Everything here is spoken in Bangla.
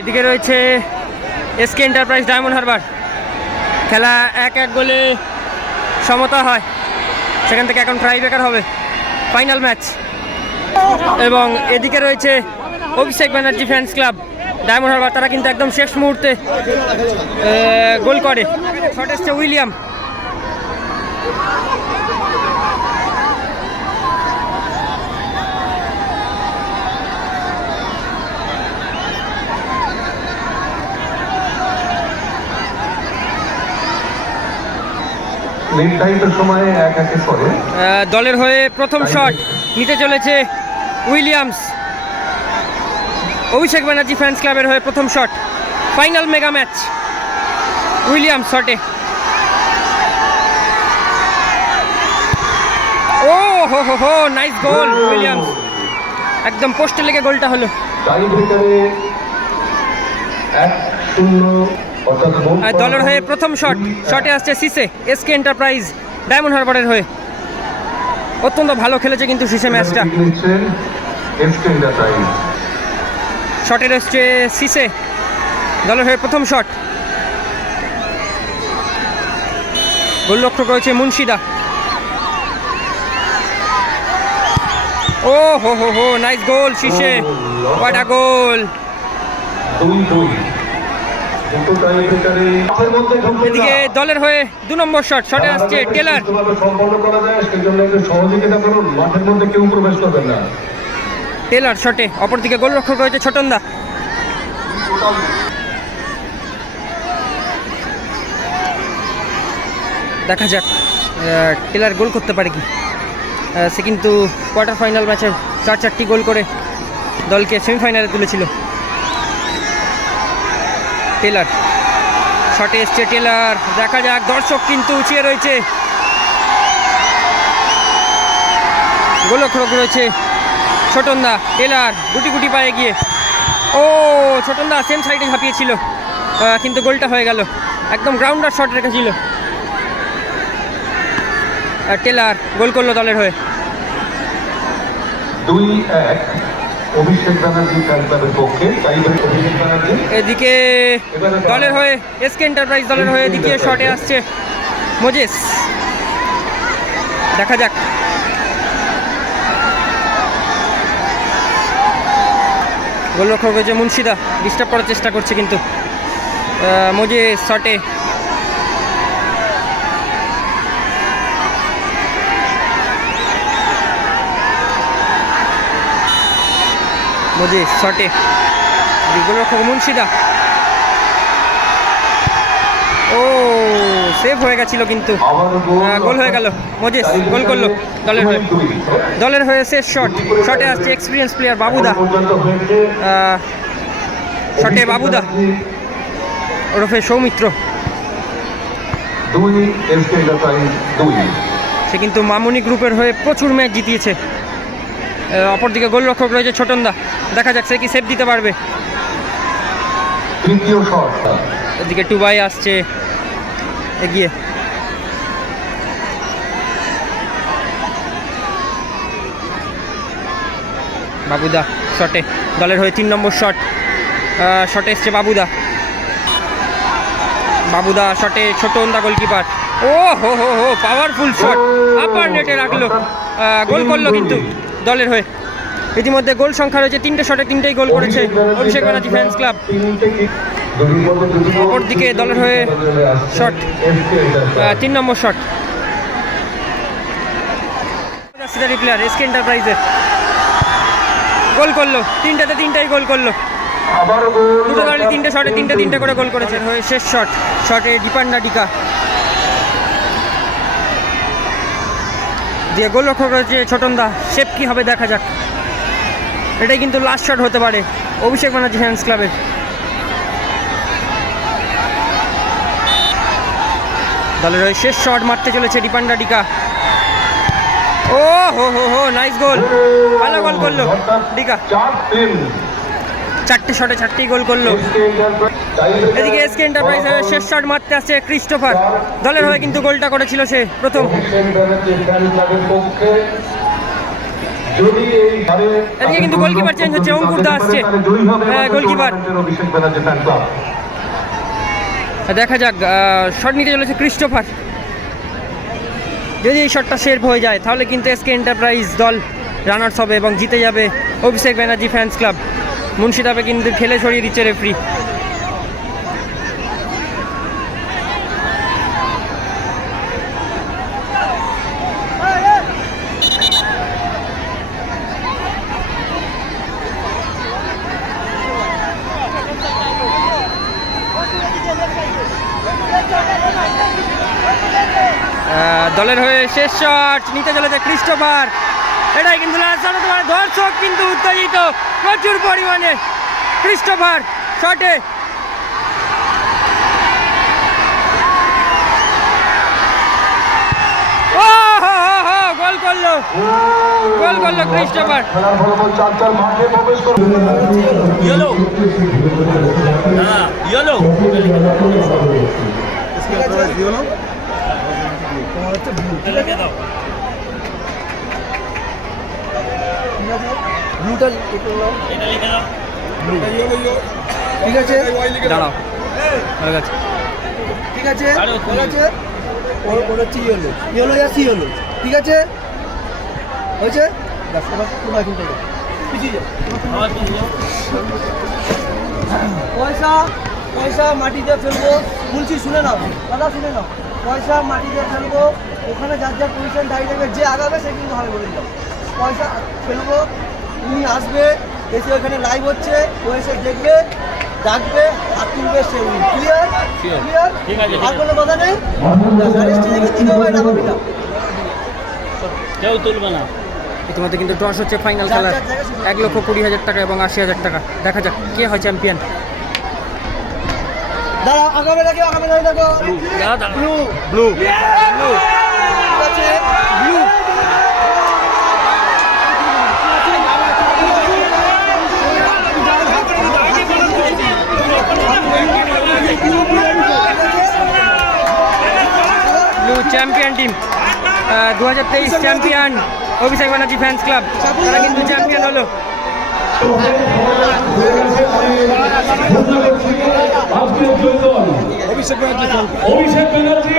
এদিকে রয়েছে এসকে এন্টারপ্রাইজ ডায়মন্ড হারবার। খেলা এক এক গোলে সমতা হয়। সেখান থেকে এখন ট্রাই বেকার হবে। ফাইনাল ম্যাচ এবং এদিকে রয়েছে অভিষেক ব্যানার্জি ফ্যান্স ক্লাব ডায়মন্ড হারবার, তারা কিন্তু একদম শেষ মুহূর্তে গোল করে। শট এসছে উইলিয়াম। নির্ধারিত সময়ে এক একে করে। দলের হয়ে প্রথম শট নিতে চলেছে উইলিয়ামস। অভিষেক ব্যানার্জি ফ্যান্স ক্লাবের হয়ে প্রথম shot final mega match Williams শটে ও হো হো হো নাইস গোল উইলিয়ামস। একদম পোস্টে লেগে গোলটা হলো। টাই ব্রেকারে এক শূন্য দলের হয়ে প্রথম শট শটে আসছে সিসে এসকে এন্টারপ্রাইজ ডায়মন্ড হারবারের হয়ে। অত্যন্ত ভালো খেলেছে কিন্তু সিসে ম্যাচটা শটের এসছে সিসে দলের হয়ে প্রথম শট গোলরক্ষক রয়েছে মুন্সিদা। ও হো হো হো নাইস গোল শীষে হোয়াট আ গোল এদিকে দলের হয়ে দু নম্বর শট শটে আসছে টেলার টেলার শটে অপরদিকে গোলরক্ষক রয়েছে ছোটনদা দেখা যাক টেলার গোল করতে পারে কি। সে কিন্তু কোয়ার্টার ফাইনাল ম্যাচে চার চারটি গোল করে দলকে সেমিফাইনালে তুলেছিল। টেলার। শটে এসছে টেলার। দেখা যাক, দর্শক কিন্তু উঁচিয়ে রয়েছে। গোলরক্ষক রয়েছে ছোটনদা, টেলার গুটি গুটি পায়ে গিয়ে। ও, ছোটনদা সেম সাইডে ঝাঁপিয়েছিল। কিন্তু গোলটা হয়ে গেল। একদম গ্রাউন্ডার শট রেখেছিল। টেলার গোল করল দলের হয়ে। দুই এক। অভিষেক ব্যানার্জি ক্লাবের পক্ষে অভিষেক ব্যানার্জি। এদিকে দলের হয়ে এসকে এন্টারপ্রাইজ দলের হয়ে দ্বিতীয় শটে আসছে মোজেস। দেখা যাক। গোলরক্ষক হয়েছে মুন্সিদা ডিস্টার্ব করার চেষ্টা করছে কিন্তু আহ, মোজেস শটে। মোজেস শটে গোলরক্ষক মুন্সিদা। ও সেভ হয়ে গেছিল কিন্তু। গোল হয়ে গেল। মোজেস গোল করল দলের হয়ে। দলের হয়ে শেষ শট। শটে আসছে এক্সপিরিয়েন্স প্লেয়ার বাবুদা। শটে বাবুদা। ওরফে সৌমিত্র। সে কিন্তু মামুনি গ্রুপের হয়ে প্রচুর ম্যাচ জিতিয়েছে। অপরদিকে গোলরক্ষক রয়েছে ছোটনদা। দেখা যাক সে কি সেভ দিতে পারবে। এদিকে টুবাই আসছে। এগিয়ে। বাবুদা শটে দলের হয়ে তিন নম্বর শট শটে এসছে বাবুদা। বাবুদা শটে ছোট ওন্দা গোলকিপার ও হো হো হো পাওয়ারফুল শট আপার নেটে রাখল। গোল করল কিন্তু। দলের হয়ে। ইতিমধ্যে গোল সংখ্যা রয়েছে তিনটে শটে তিনটেই গোল করেছে অভিষেক ব্যানার্জি ফ্যান্স ক্লাব। অপরদিকে দলের হয়ে শট তিন নম্বর শট। প্লেয়ার এসকে এন্টারপ্রাইজের গোল করল, তিনটাতে তিনটাই গোল করল। দুটো দলে তিনটে শটে তিনটে তিনটে করে গোল করেছে। হয়ে শেষ শট, শটে ডিপান্ডা ডিকা। দিয়ে গোল লক্ষ্য করেছে ছোটনদা। শেপ কি হবে দেখা যাক। এটাই কিন্তু লাস্ট শট হতে পারে অভিষেক ব্যানার্জি ফ্যান্স ক্লাবের দলের হয়ে শেষ শট মারতে চলেছে ডিপান্ডা ডিকা। ও, হো হো হো নাইস গোল ভালো গোল করল ডিকা। চারটে শটে চারটেই গোল করল। এন্টারপ্রাইজ এদিকে এসকে এন্টারপ্রাইজের শেষ শট মারতে আসছে ক্রিস্টোফার দলের হয়ে কিন্তু গোলটা করেছিল সে প্রথম। এদিকে কিন্তু goalkeeper change হচ্ছে, অঙ্কুর দা আসছে। হবে হ্যাঁ, দেখা যাক শট নিতে চলেছে ক্রিস্টোফার যদি এই শটটা সেভ হয়ে যায় তাহলে কিন্তু এসকে এন্টারপ্রাইজ দল রানার্স হবে এবং জিতে যাবে অভিষেক ব্যানার্জি ফ্যান্স ক্লাব মুন্সিদাবে কিন্তু ঠেলে সরিয়ে দিচ্ছে রেফরি। দলের হয়ে শেষ শট নিতে চলেছে ক্রিস্টোফার। এটাই কিন্তু হতে পারে। দর্শক কিন্তু উত্তেজিত। প্রচুর পরিমাণে। ক্রিস্টোফার শটে। ও হো হো হো গোল করল। গোল করল ক্রিস্টোফার। ইয়েলো। ঠিক আছে? দাঁড়াও। ঠিক আছে? ঠিক আছে ওর ওর হচ্ছে ইয়েলো ইয়েলো যা সি ইয়েলো ঠিক আছে? হয়েছে? ব্যাস, এবার তোমরা এখন থেকে। পিছিয়ে যাও। আবার কি দিলো? পয়সা পয়সা মাটিতে ফেলব। বলছি শুনে নাও। দাদা শুনে নাও। পয়সা মাটিতে ফেলব। ওখানে যার যার পজিশন দাঁড়িয়ে থাকবে যে আগাবে সে কিন্তু হবে বলে দিলাম পয়সা ফেলব। উনি আসবে এসে ওখানে লাইভ হচ্ছে ও এসে দেখবে ডাকবে আর তুলবে সে উনি। ক্লিয়ার ক্লিয়ার আর কোনো কথা নেই? কেউ তুলবে না। ইতিমধ্যে কিন্তু টস হচ্ছে ফাইনাল খেলার। এক লক্ষ কুড়ি হাজার টাকা এবং আশি হাজার টাকা। দেখা যাক কে হয় চ্যাম্পিয়ন দাঁড়া আগামী দেখো আগামী দেখো। দেখো ব্লু ব্লু ঠিক আছে ব্লু ব্লু চ্যাম্পিয়ন টিম। দু হাজার তেইশ champion Abhishek Banerjee fans club. তারা কিন্তু চ্যাম্পিয়ন হলো। অভিষেক ব্যানার্জি অভিষেক ব্যানার্জি